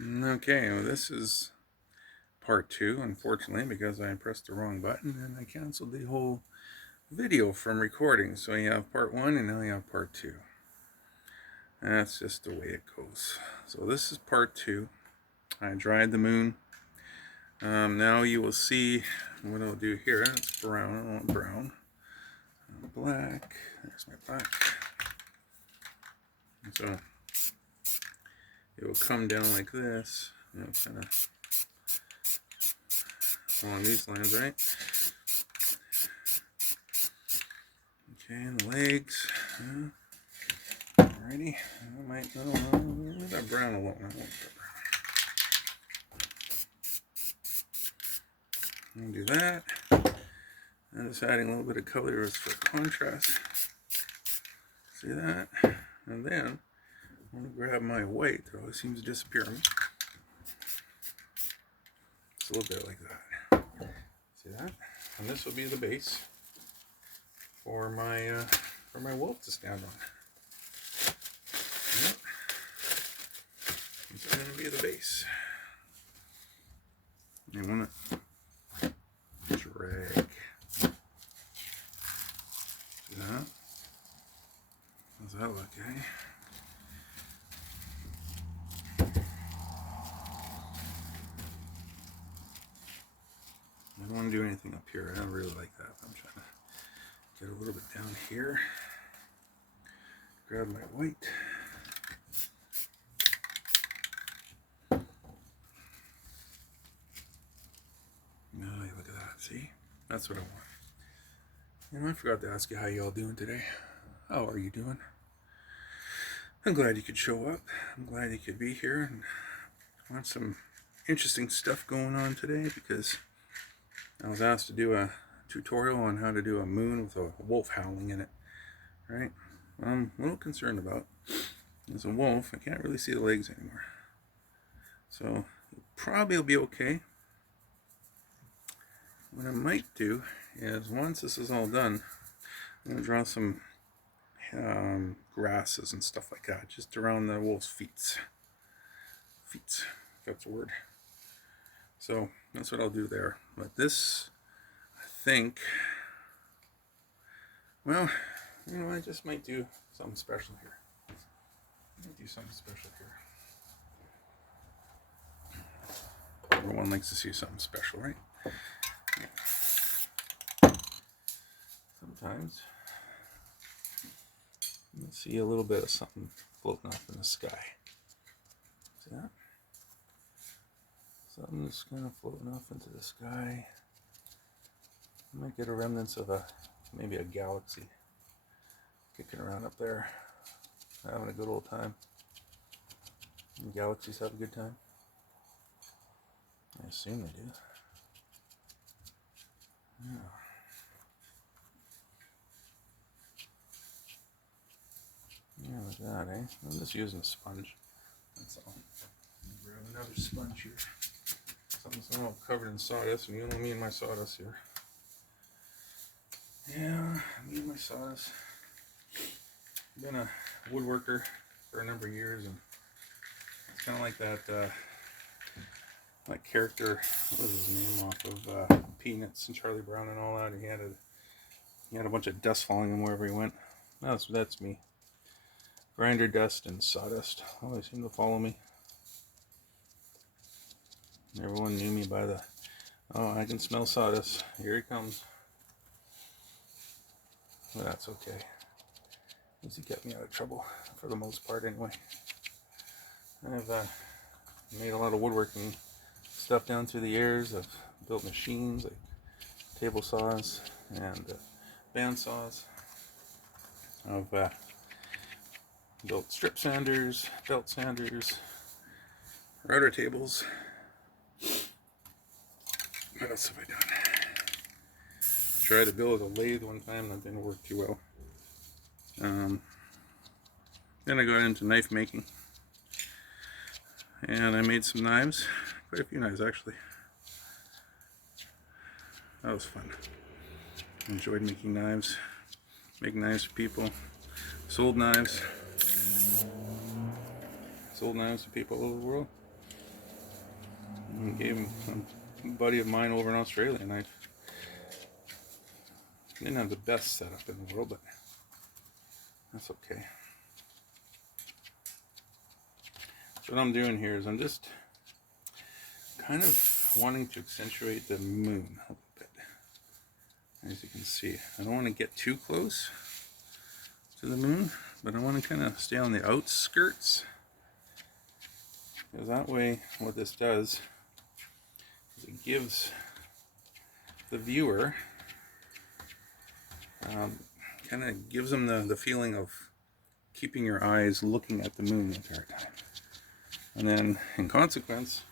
Okay, well, this is part two, unfortunately, because I pressed the wrong button and I canceled the whole video from recording. So you have part one and now you have part two. That's just the way it goes. So this is part two. I dried the moon. Now you will see what I'll do here. It's brown. I want brown. Black. There's my black. And so it will come down like this. Kind of along these lines, right? Okay, and the legs. Alrighty. I might leave that brown alone. I won't put brown. I'll do that. I'm just adding a little bit of color for contrast. See that? And then I'm going to grab my white that always seems to disappear on me. Just a little bit like that. See that? And this will be the base for my wolf to stand on. Yep. This is going to be the base. You want to drag. See that? How's that look, eh? I don't want to do anything up here. I don't really like that. I'm trying to get a little bit down here. Grab my white. Oh, look at that. See? That's what I want. I forgot to ask you how y'all doing today. How are you doing? I'm glad you could show up. I'm glad you could be here and want some interesting stuff going on today because I was asked to do a tutorial on how to do a moon with a wolf howling in it. Right? I'm a little concerned about. As a wolf, I can't really see the legs anymore. So it probably will be okay. What I might do is once this is all done, I'm going to draw some grasses and stuff like that just around the wolf's feet. Feet, if that's a word. So that's what I'll do there. But this, I think, well, I just might do something special here. Everyone likes to see something special, right? Sometimes you see a little bit of something floating up in the sky. See that? Something that's kind of floating off into the sky. You might get a remnants of maybe a galaxy kicking around up there, having a good old time. And galaxies have a good time. I assume they do. Yeah. Yeah, like that, eh? I'm just using a sponge. That's all. Grab another sponge here. Something's all covered in sawdust, and you know me and my sawdust here. Yeah, me and my sawdust. I've been a woodworker for a number of years, and it's kind of like that character. What was his name off of Peanuts and Charlie Brown and all that? He had a bunch of dust falling on wherever he went. That's me. Grinder dust and sawdust always seem to follow me. Everyone knew me by the, oh, I can smell sawdust. Here he comes. But that's okay. Because he kept me out of trouble for the most part anyway. I've made a lot of woodworking stuff down through the years. I've built machines like table saws and band saws. I've built strip sanders, belt sanders, router tables. What else have I done? Tried to build a lathe one time, that didn't work too well. Then I got into knife making, and I made some knives, quite a few knives actually. That was fun. Enjoyed making knives for people. Sold knives to people all over the world. I gave him a buddy of mine over in Australia, and I didn't have the best setup in the world, but that's okay. So what I'm doing here is I'm just kind of wanting to accentuate the moon a little bit. As you can see, I don't want to get too close to the moon, but I want to kind of stay on the outskirts, because that way what this does is it gives the viewer kind of gives them the feeling of keeping your eyes looking at the moon the entire time. And then, in consequence,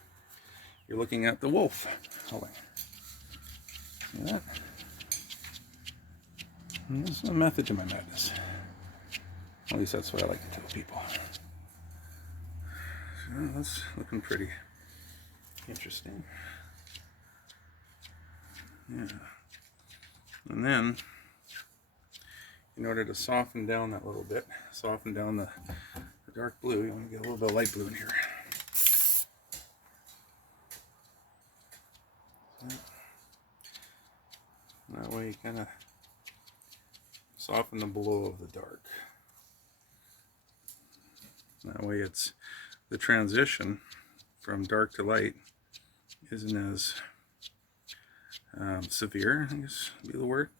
you're looking at the wolf howling. See that? And there's a method to my madness. At least that's what I like to tell people. So that's looking pretty interesting. Yeah. And then, in order to soften down that little bit, soften down the dark blue, you want to get a little bit of light blue in here. That way you kind of soften the below of the dark. That way it's the transition from dark to light isn't as severe, I guess would be the word.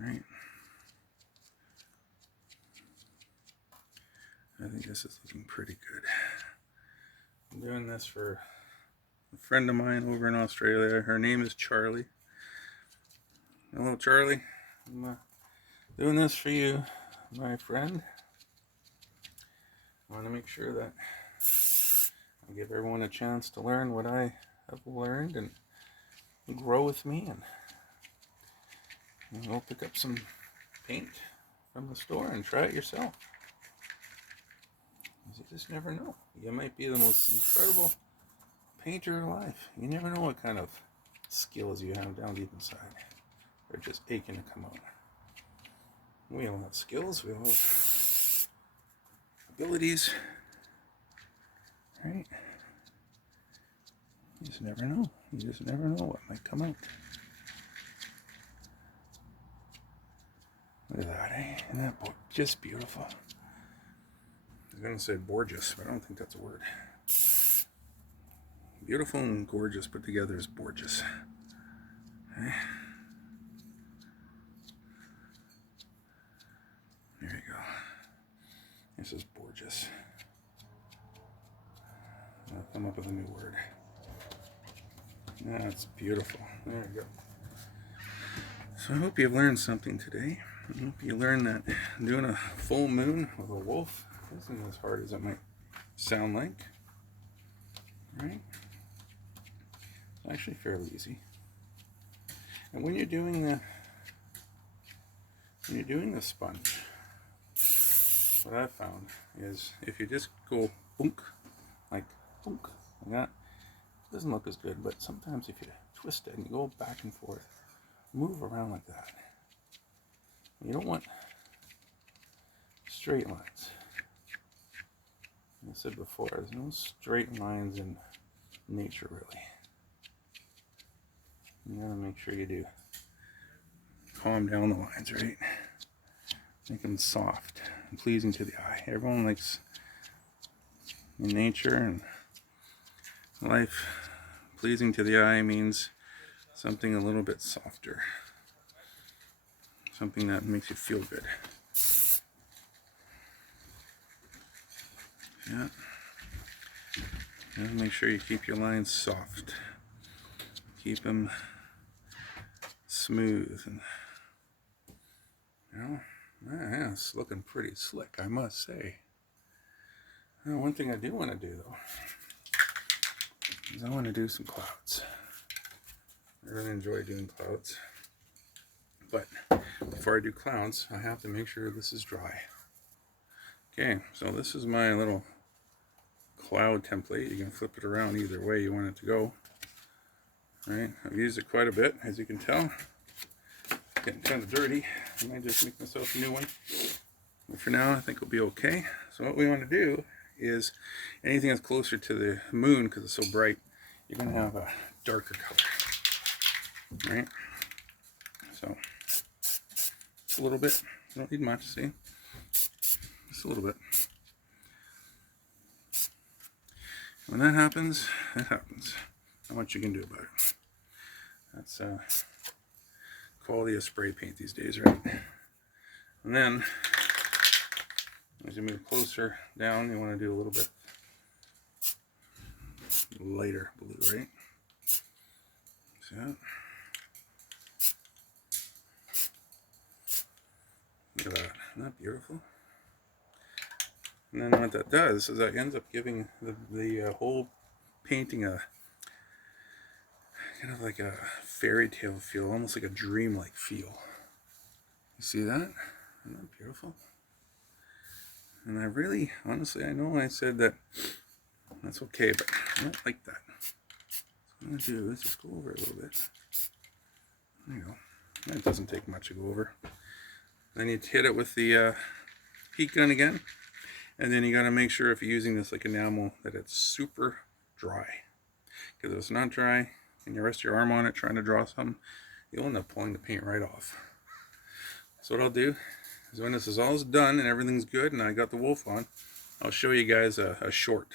Right. I think this is looking pretty good. I'm doing this for a friend of mine over in Australia. Her name is Charlie. Hello, Charlie. I'm doing this for you, my friend. I want to make sure that I give everyone a chance to learn what I have learned and grow with me, and go pick up some paint from the store and try it yourself. You just never know. You might be the most incredible painter alive. You never know what kind of skills you have down deep inside. They're just aching to come out. We all have skills. We all have abilities. Right? You just never know. You just never know what might come out. Look at that, eh? Isn't that just beautiful? I was going to say gorgeous, but I don't think that's a word. Beautiful and gorgeous put together is gorgeous. Okay. There you go. This is gorgeous. I'll come up with a new word. That's beautiful. There you go. So I hope you've learned something today. I hope you learned that doing a full moon with a wolf isn't as hard as it might sound like. Right? It's actually fairly easy. And when you're doing the sponge, what I've found is if you just go boonk, like that, it doesn't look as good, but sometimes if you twist it and you go back and forth, move around like that. You don't want straight lines. Like I said before, there's no straight lines in nature, really. You gotta make sure you do calm down the lines, right? Make them soft and pleasing to the eye. Everyone likes, in nature and life, pleasing to the eye means something a little bit softer. Something that makes you feel good. Yeah. And make sure you keep your lines soft. Keep them smooth, and yeah, it's looking pretty slick, I must say. Now, one thing I do want to do though is I want to do some clouds. I really enjoy doing clouds, but before I do clouds, I have to make sure this is dry. Okay, so this is my little cloud template. You can flip it around either way you want it to go. Right, I've used it quite a bit, as you can tell. It's getting kind of dirty. I might just make myself a new one. But for now, I think it'll be okay. So what we want to do is anything that's closer to the moon, because it's so bright, you're going to have a darker color, right? So just a little bit. You don't need much, see? Just a little bit. When that happens, it happens. Not much you can do about it. That's quality of spray paint these days, right? And then, as you move closer down, you want to do a little bit lighter blue, right? See that? Look at that. Isn't that beautiful? And then what that does is that ends up giving the whole painting a kind of like a fairy tale feel, almost like a dreamlike feel. You see that? Isn't that beautiful? And I really, honestly, I know I said that that's okay, but I don't like that. So what I'm going to do is just go over it a little bit. There you go. That doesn't take much to go over. Then you hit it with the heat gun again. And then you got to make sure if you're using this like enamel that it's super dry. Because if it's not dry and you rest your arm on it trying to draw something, you'll end up pulling the paint right off. So what I'll do is when this is all done and everything's good and I got the wolf on, I'll show you guys a short.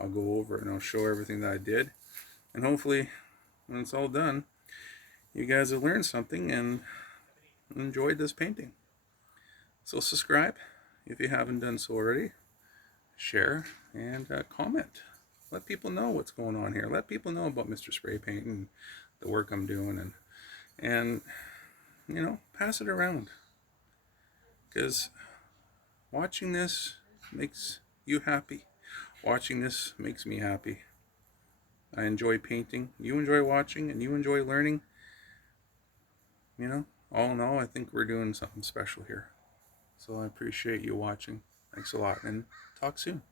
I'll go over it and I'll show everything that I did. And hopefully when it's all done, you guys have learned something and enjoyed this painting. So subscribe if you haven't done so already. Share and comment. Let people know what's going on here. Let people know about Mr. Spray Paint and the work I'm doing, and you know, pass it around. Because watching this makes you happy. Watching this makes me happy. I enjoy painting. You enjoy watching and you enjoy learning. You know, all in all, I think we're doing something special here. So I appreciate you watching. Thanks a lot and talk soon.